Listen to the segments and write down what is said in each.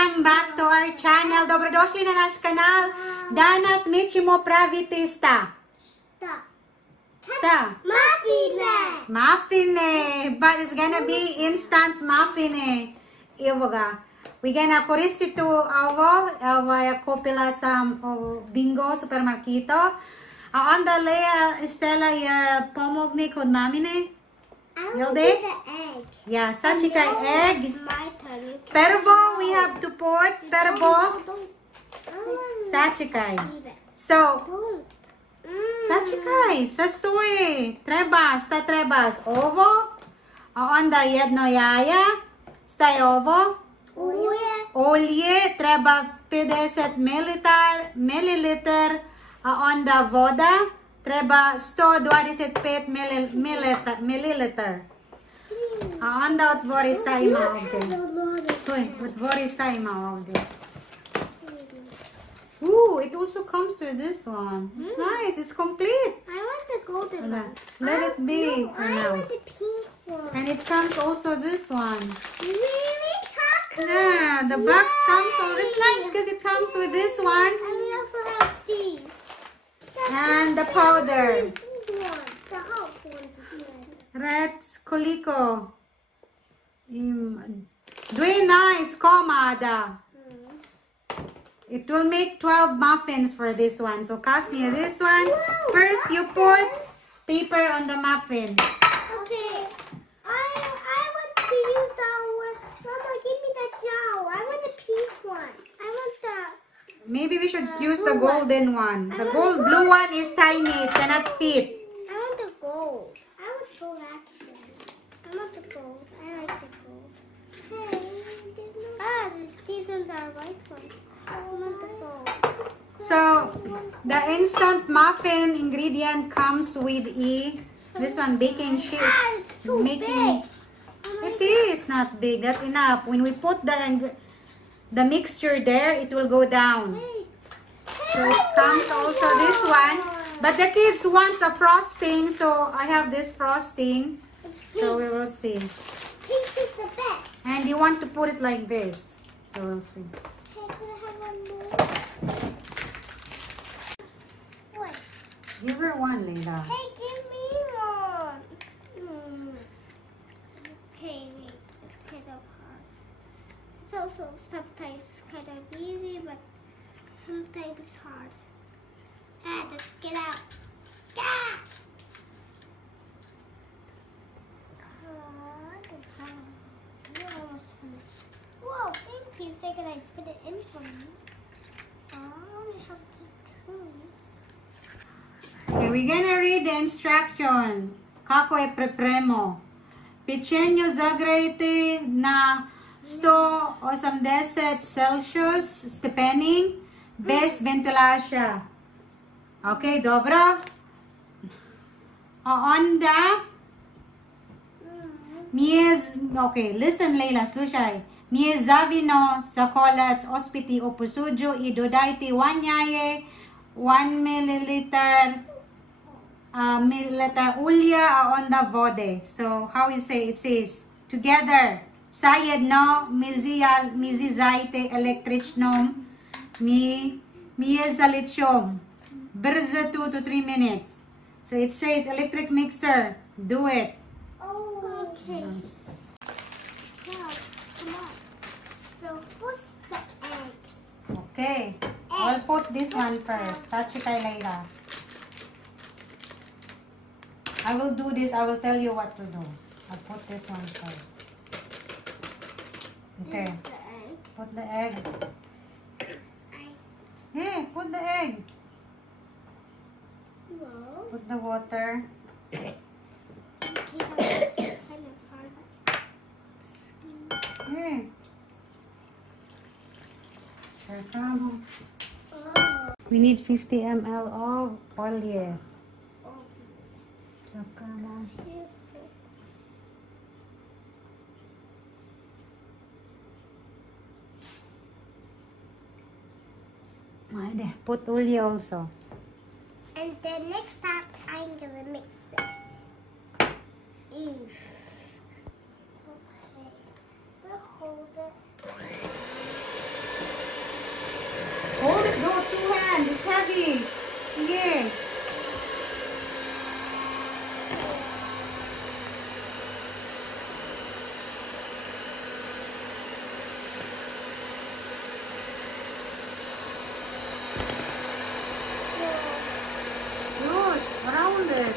welcome back to our channel. Dobrodošli na naš kanal. Danas mi ćemo praviti šta? Mafine. But it's gonna be instant mafine. Evo ga. We're gonna koristiti ovo je kupila sam u Bingo supermarketu. A onda Leja Stella je pomogne kod mamine. I will do the egg. Yeah, sačekaj egg. Prvo we have to put, sačekaj. So, sačekaj, sastoji. Treba ovo, a onda jedno jaja, staj ovo. Olje, treba 50 mililiter, a onda voda. Treba 125 mililiter. A onda otvori stavimo ovdje. Otvori stavimo ovdje. Ooh, it also comes with this one. It's nice, it's complete. I want the golden one. Let it be for now. I want the pink one. And it comes also this one. Really? Chocolate? Yeah, the box comes, so it's nice because it comes with this one. And we also have these. And the powder. The hot ones. Red Coliko. Doing nice, comada. It will make 12 muffins for this one. So Kasnia, this one. First you put paper on the muffin. Okay. I want to use that one. Mama, give me that jar. I want the pink one. I want the... Maybe we should use the golden one. The blue one is tiny. It cannot fit. I want the gold. I want gold actually. I want the gold. I like the gold. Hey, there's no... these ones are white ones. I want the gold. So the instant muffin ingredient comes with this one baking sheets. It's too big. It is not big. That's enough. When we put the mixture there, it will go down. So it comes also this one. But the kids want a frosting, so I have this frosting. So we will see. Pink is the best. And you want to put it like this. So we'll see. Hey, can I have one more? What? Give her one, Leila. Hey, give me one. Okay, wait. It's kind of hard. It's also sometimes kind of easy, but sometimes it's hard. Let's get out. Ah! We're almost finished. Whoa, thank you. So can I put it in for me? I only have to try. Okay, we're gonna read the instruction. Kako je pripremo. Pečenju zagrejte na 180 Celsius stepeni bez ventilacija. Okay, dobro. A onda okay, listen Leila, slušaj. Mjezavino sa kolac ospiti u posuđu i dodajte 1 jaje, 1 milliliter ulja, a onda vode. So how you say it says together. Zajedno mizizajte električnom mjezaličom. Brzo 2 to 3 minutes. So it says electric mixer. Do it. Oh, okay. Yes. Wow, come on. So first the egg. Okay. I'll put this one first. Touch it later. I will do this. I will tell you what to do. I'll put this one first. Okay. Put the egg. Hey, put the egg. Whoa. Put the water. Okay, kind of hard. Hey. Oh. We need 50 ml of oil. Put oil also. And then next time I'm gonna mix it. Okay. We'll hold it. hand. It's heavy. Yeah. Good. Around it.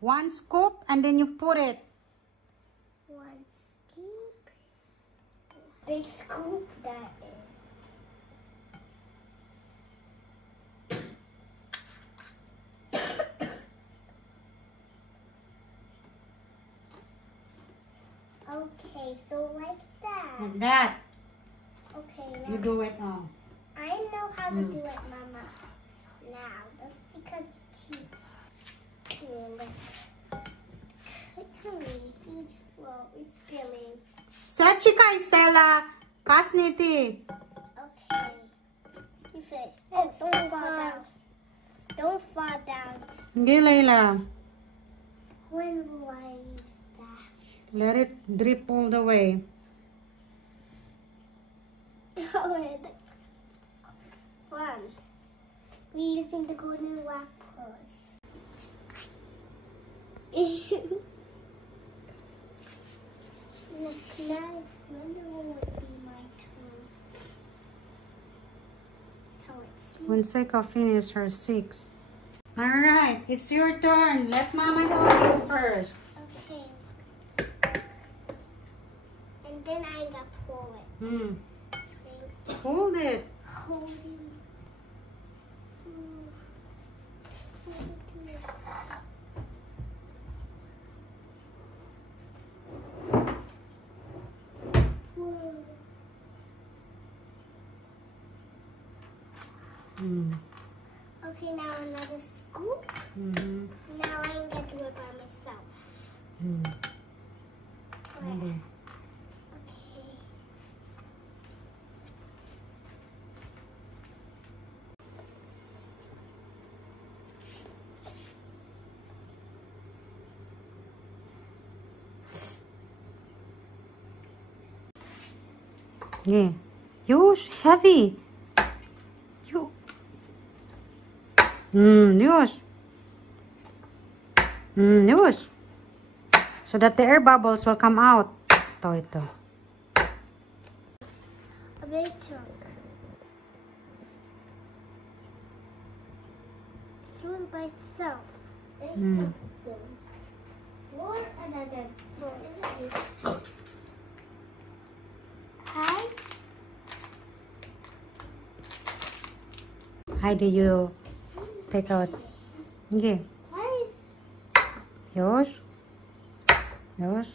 One scoop and then you put it. One scoop. Big scoop that is. Okay, so like that. Like that. Okay, You now do it now. I know how to do it, Mama. Now, that's because cheese. Huge. Well, it's spilling. Sechi ka, Stella. Kasniti. Okay. You finished. Oh, don't fall down. Don't fall down. Okay, Layla. When will I use that? Let it drip all the way. Fun. We're using the golden waffles. Look, nice. When will it be my turn? When Seka finish her 6. Alright, it's your turn. Let Mama help you first. Okay. And then I got pull it. Hold it. Holding. Okay, now another scoop. Now I'm going to do it by myself. Okay. Yeah. Huge, heavy. News. News. So that the air bubbles will come out. Ito. A big chunk. It's doing by itself. One another. Hi. How do you take out? Okay. Hi. Yours. Yours.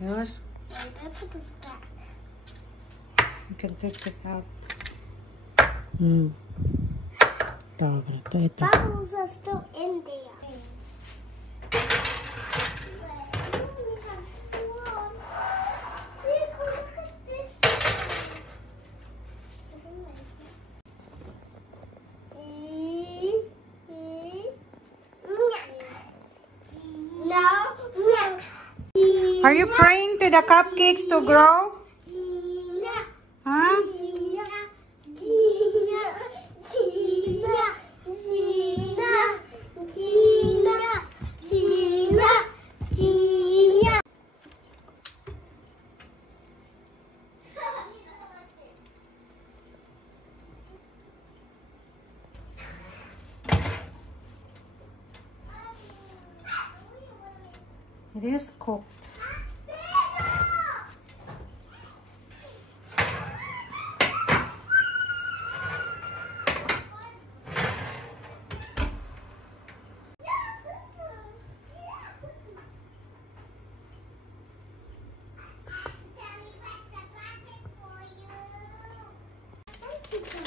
Yours. Wait, I put this back. You can take this out. Dobra, to ito. Bubbles are still in there. Are you praying to the cupcakes to grow? Huh? It is cooked.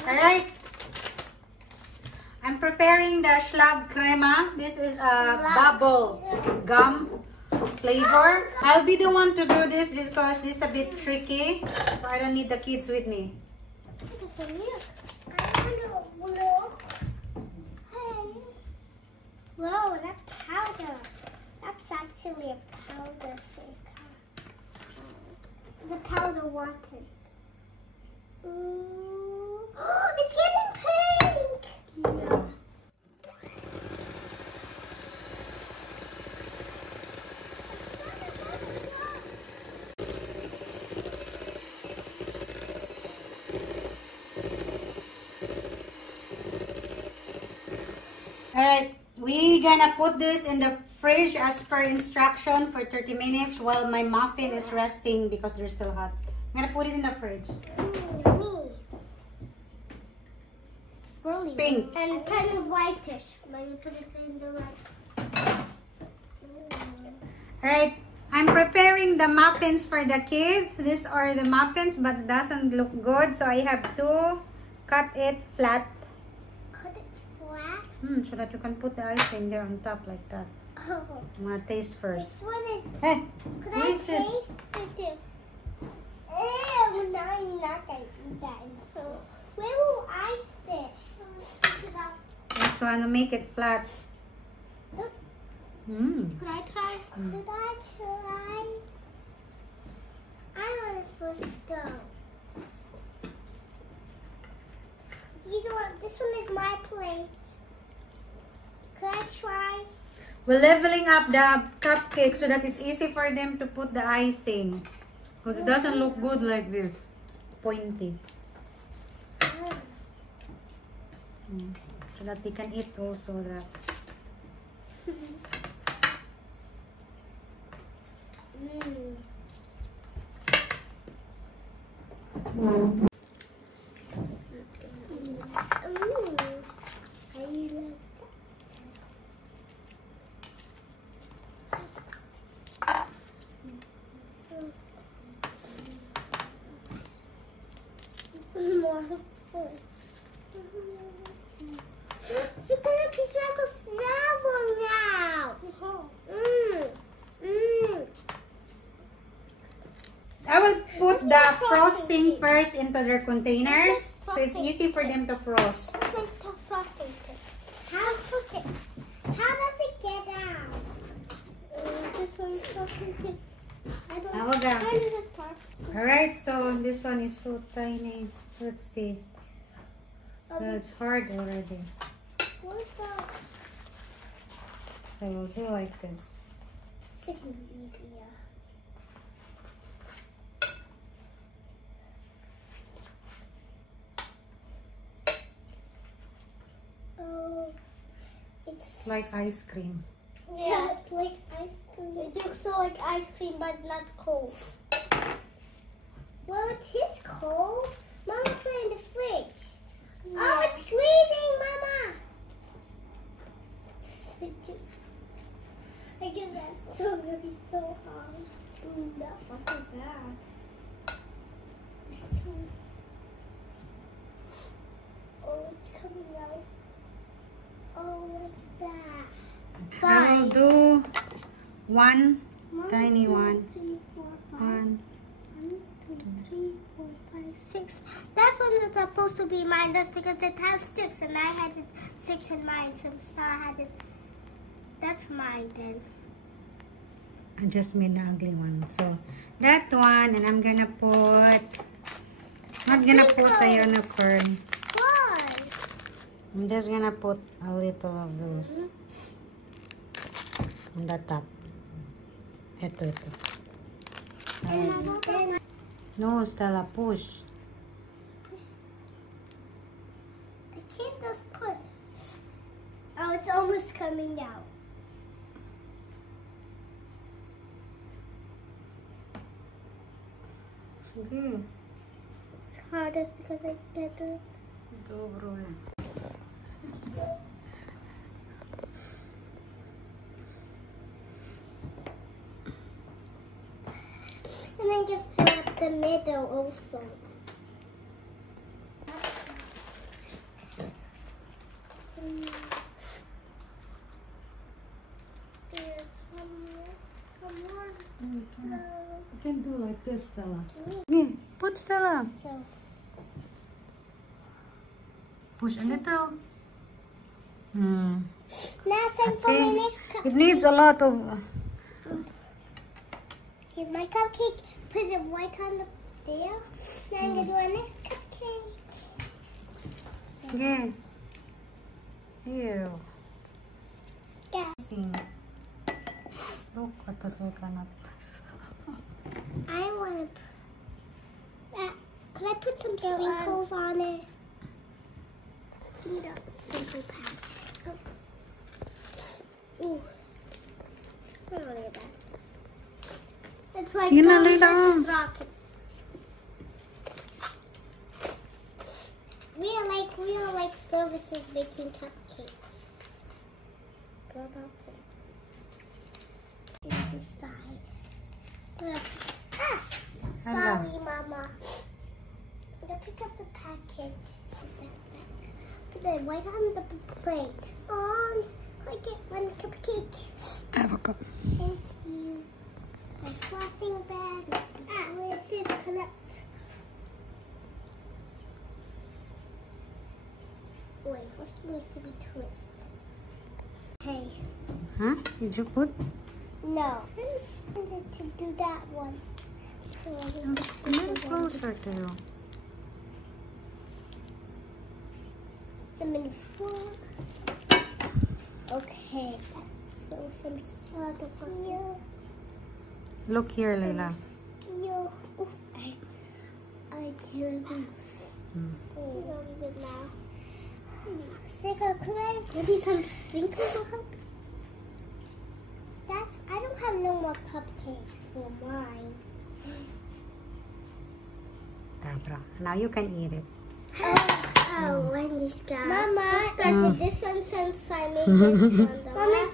Alright. I'm preparing the slab crema. This is a bubble gum flavor. I'll be the one to do this because this is a bit tricky. So I don't need the kids with me. Look at the milk. I want to look. Hey. Whoa, that's powder. That's actually a powder thing. The powder water. Ooh. It's getting pink! Yeah. Alright, we gonna put this in the fridge as per instruction for 30 minutes while my muffin is resting because they're still hot. I'm gonna put it in the fridge. It's pink. And kind of whitish when you put it in the light. Alright, I'm preparing the muffins for the kids. These are the muffins but it doesn't look good, so I have to cut it flat. Cut it flat? So that you can put the icing there on top like that. Oh. I'm gonna taste first. This one is... Hey, could I taste it too? Ew, now you're not going to eat that. So where will I sit? just wanna make it flat. Could I try? Could I try? I want to first go. This one is my plate. Could I try? We're leveling up the cupcake so that it's easy for them to put the icing. Because it doesn't look good like this. Pointy. So that they can eat also that. It's gonna be like a flower now. I will put the frosting first into their containers. So it's easy for them to frost. Let's make the frosting tip. How does it get out? This one is frosting tip. How does it start? Alright, so this one is so tiny. Let's see. It's hard already. What is that? So we'll do like this. It's gonna be easier. Oh, it's Like ice cream. yeah, it's like ice cream. It looks so like ice cream, but not cold. Well, it is cold. Mama put it in the fridge. Yeah. Oh, it's freezing, Mama. I guess that's so gonna be so hard. Ooh, that was so bad. It's coming. Oh, it's coming out. Oh, like that. I will do one tiny 2, one. 3, 4, 5. 1. 1, 2, 3, 4, 5, 6. That one is supposed to be mine. That's because it has 6 and I had it 6 in mine. So Stella had it. That's mine then. I just made the ugly one. So that one, and I'm gonna put. Not gonna put a unicorn. Why? I'm just gonna put a little of those on the top. Ito. No, Stella, push. I can't just push. Oh, it's almost coming out. Okay. It's hardest because I did it. Dobro lang. And I can fill up the middle also. can do like this, Stella. Yeah, put Stella. So Push a little. now it's time for my next cupcake. It needs a lot of... Here's my cupcake. Put it right on the there. Now I'm gonna do our next cupcake. Yeah. Ew. Yeah. Sing. Look at the coconut. I want to. Could I put some sprinkles on it? Give me the sprinkle pad. Oh. Ooh. I don't need that. It's like this rocket. We are like services making cupcakes. Go about it. This side. Sorry, Mama. I'm gonna pick up the package. Put it right on the plate. Click it, one cupcake. I have a cup. Thank you. My flossing bag. Let's see the connect. Wait, first it needs to be twist. Hey. Huh? Did you put? No. I wanted to do that one. So A little closer to you. Some in the front. Okay. So some here. Look here, Leila. Here. Oof, I can't move. We don't need it now. Could I maybe some sprinkles will help? I don't have no more cupcakes for mine. Now you can eat it. When this guy. Mama, start with this one since I made this one. Mama,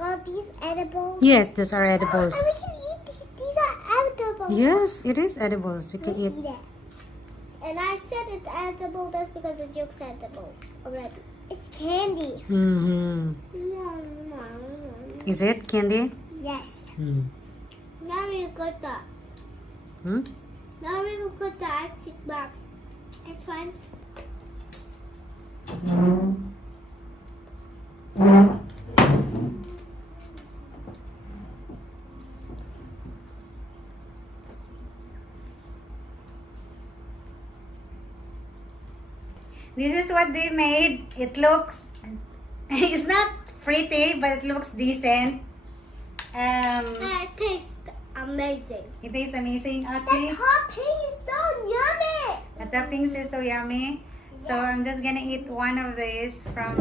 are these edible? Yes, these are edibles. We should eat these. These are edible. Yes, it is edibles. You can eat. Eat it. And I said it's edible just because the joke's edible. Alright. It's candy. Mm-hmm. No. Is it candy? Yes. Mm. Now we got that. Hmm? Now we will put the icing back. It's fine. This is what they made. It looks, it's not pretty, but it looks decent. It tastes amazing. It is amazing. The Okay. topping is so yummy. The toppings is so yummy. So I'm just gonna eat one of these from.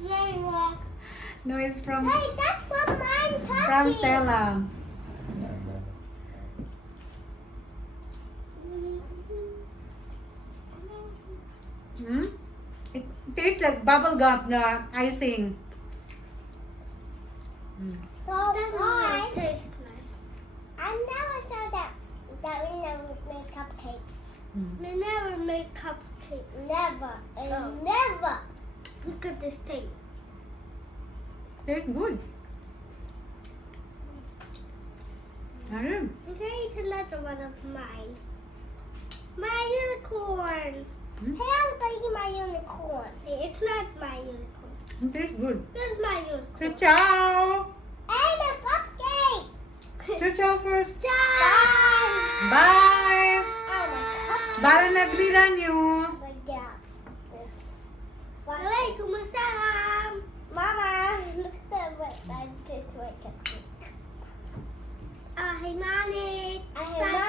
Yay, look. No, it's from. Hey, that's from mine topping. From Stella. Hmm? It tastes like bubble gum, the icing. So nice. Tastes nice. I never saw that we never make cupcakes. We never make cupcakes. Never. Never. Look at this thing. Tastes good. I'm gonna eat another one of mine. My unicorn. Hey, I was gonna eat my unicorn. Hey, it's not my unicorn. It tastes good. Here's my unicorn. Say ciao. And a cupcake. Say ciao first. Bye. Bye. Oh, my cupcake. Bala nagliran nyo. Yeah. Hey, kumusta? Mama, look at what I did to my cupcake. Hey, Mommy. Hey,